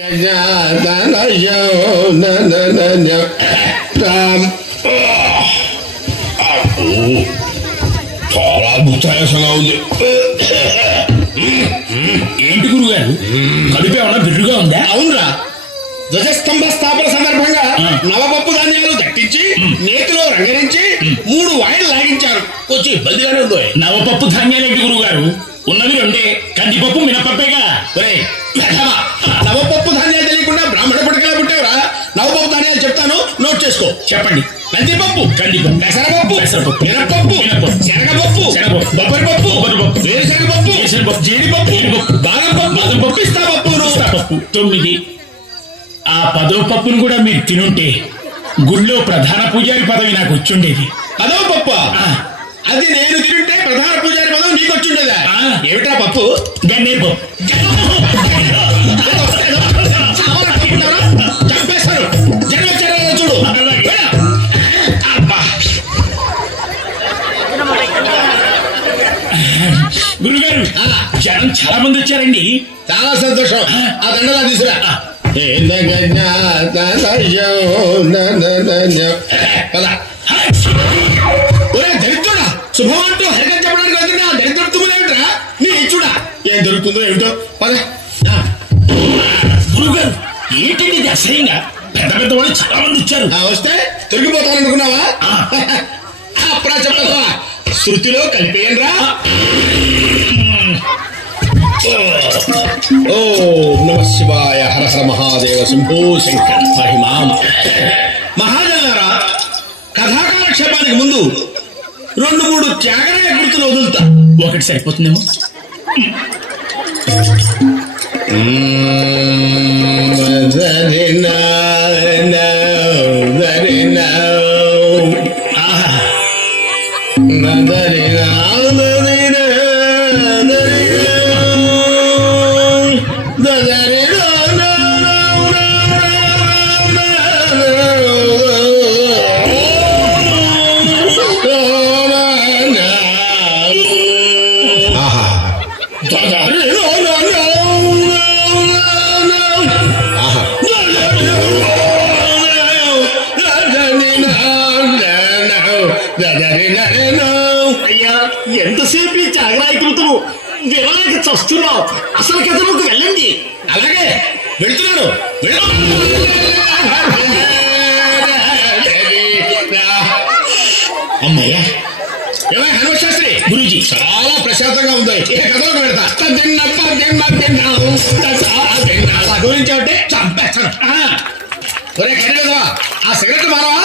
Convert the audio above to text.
చాలా భూతాయాసంగా ఉంది. ఏంటి గురుగారు, కడుపు ఏమన్నా బిర్రుగా ఉందా? అవునరా, ధ్వజస్తంభ స్థాపన సందర్భంగా నవపప్పు ధాన్యాలు దట్టించి నేతిలో రంగరించి 3 వాయిలు లాగించారు. కొంచెం ఇబ్బందిగానే ఉంది. నవపప్పు ధాన్యాలేంటి గురుగారు, ఉన్నది 2 కందిపప్పు మినపప్పేగా. నవపప్పు ధాన్యాలు తెలియకుండా బ్రాహ్మణ పట్టుకెలా పుట్టావురా? నవపప్పు ధాన్యాలు చెప్తాను, నోట్ చేసుకో. చెప్పండి. కందిపప్పు, పెసరపప్పు, మినపప్పు, శనగపప్పు, బొబ్బరిపప్పు, వేరుశనగపప్పు, జీడిపప్పు, బాదం పప్పు, పిస్తా పప్పు. 9. ఆ 10వ పప్పును కూడా మీరు తినుంటే గుళ్ళో ప్రధాన పూజారి పదవి నాకు వచ్చుండేది. 10వ పప్పు అది నేను తింటే ప్రధాన పూజారి పదవి నీకు వచ్చిండేదా? ఏమిటా పప్పు? గన్నేరు పప్పు. చంపేస్తారు. జన్మచారా చూడు. గురుగారు, జనం చాలా మంది వచ్చారండి. చాలా సంతోషం. ఆ దండలా తీసురా. దరిద్రుడా, శుభం అంటూ హరిగా చెప్పడానికి వచ్చిందా? దరిద్రుడు ఏమిట్రా? నీ ఇచ్చుడా ఏం దొరుకుతుందో ఏమిటో. పద. గురుగారు, ఏంటండి ఇది అసహ్యంగా? పెద్ద పెద్ద వాళ్ళు చాలా మంది వచ్చారు. వస్తే తొలగిపోతాననుకున్నావా? అప్పుడా చెప్పదా? శృతిలో కలిపేయండిరా. ఓ నమ శివాయ, హర హర మహాదేవ, శంభో శంకర, మహిమామ. మహాజనులారా, కథాకాలక్షేపానికి ముందు 2-3 త్యాగరాయ గుర్తులు వదులుతా. ఒకటి సరిపోతుందేమో. అయ్యా, ఎంతసేపు ఈ త్యాగరాయ కృతులు వినలేక చస్తున్నావు. అసలు కథలోకి వెళ్ళండి. అలాగే వెళ్తున్నాను. అమ్మయ్యా. ఏమై హనుమశాస్త్రి, గురూజీ చాలా ప్రశాంతంగా ఉంది. ఇక కథలోకి వెళ్తా. గురించి అంటే చంపేస్తాను. ఒరే కడిగదవా, ఆ సిగరెట్ మానవా?